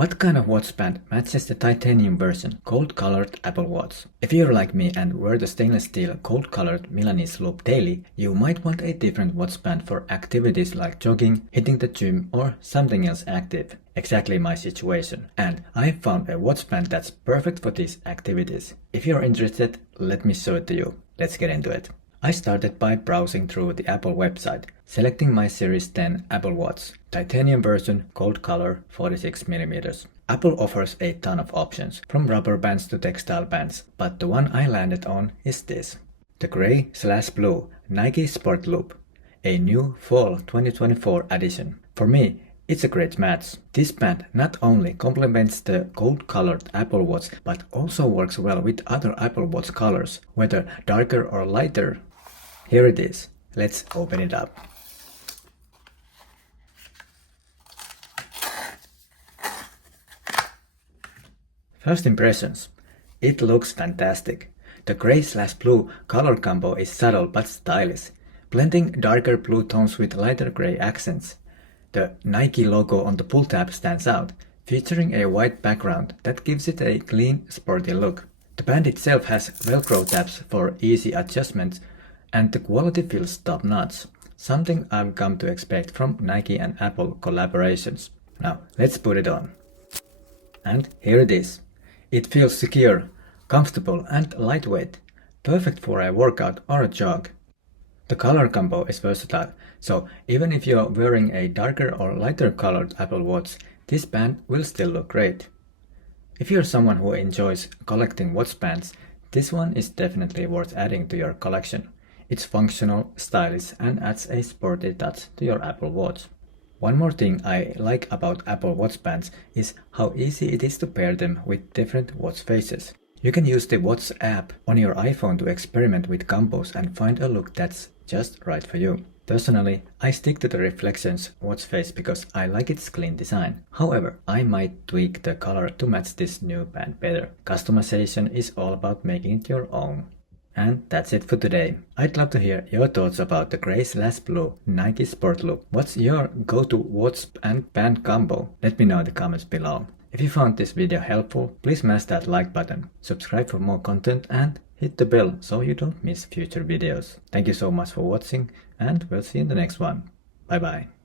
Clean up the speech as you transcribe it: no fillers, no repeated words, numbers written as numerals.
What kind of watch band matches the titanium version gold-colored Apple Watch? If you're like me and wear the stainless steel gold-colored Milanese Loop daily, you might want a different watch band for activities like jogging, hitting the gym, or something else active. Exactly my situation. And I found a watch band that's perfect for these activities. If you're interested, let me show it to you. Let's get into it. I started by browsing through the Apple website, selecting my Series 10 Apple Watch, titanium version, gold color, 46mm. Apple offers a ton of options, from rubber bands to textile bands, but the one I landed on is this. The gray/blue Nike Sport Loop, a new fall 2024 edition. For me, it's a great match. This band not only complements the gold-colored Apple Watch, but also works well with other Apple Watch colors, whether darker or lighter. Here it is. Let's open it up. First impressions. It looks fantastic. The gray/blue color combo is subtle but stylish, blending darker blue tones with lighter gray accents. The Nike logo on the pull tab stands out, featuring a white background that gives it a clean, sporty look. The band itself has Velcro tabs for easy adjustments, and the quality feels top-notch, something I've come to expect from Nike and Apple collaborations. Now, let's put it on. And here it is. It feels secure, comfortable, and lightweight, perfect for a workout or a jog. The color combo is versatile, so even if you're wearing a darker or lighter colored Apple Watch, this band will still look great. If you're someone who enjoys collecting watch bands, this one is definitely worth adding to your collection. It's functional, stylish, and adds a sporty touch to your Apple Watch. One more thing I like about Apple Watch bands is how easy it is to pair them with different watch faces. You can use the Watch app on your iPhone to experiment with combos and find a look that's just right for you. Personally, I stick to the Reflections watch face because I like its clean design. However, I might tweak the color to match this new band better. Customization is all about making it your own. And that's it for today. I'd love to hear your thoughts about the gray/blue Nike Sport Loop. What's your go-to watch and band combo? Let me know in the comments below. If you found this video helpful, please smash that like button, subscribe for more content, and hit the bell so you don't miss future videos. Thank you so much for watching, and we'll see you in the next one. Bye bye.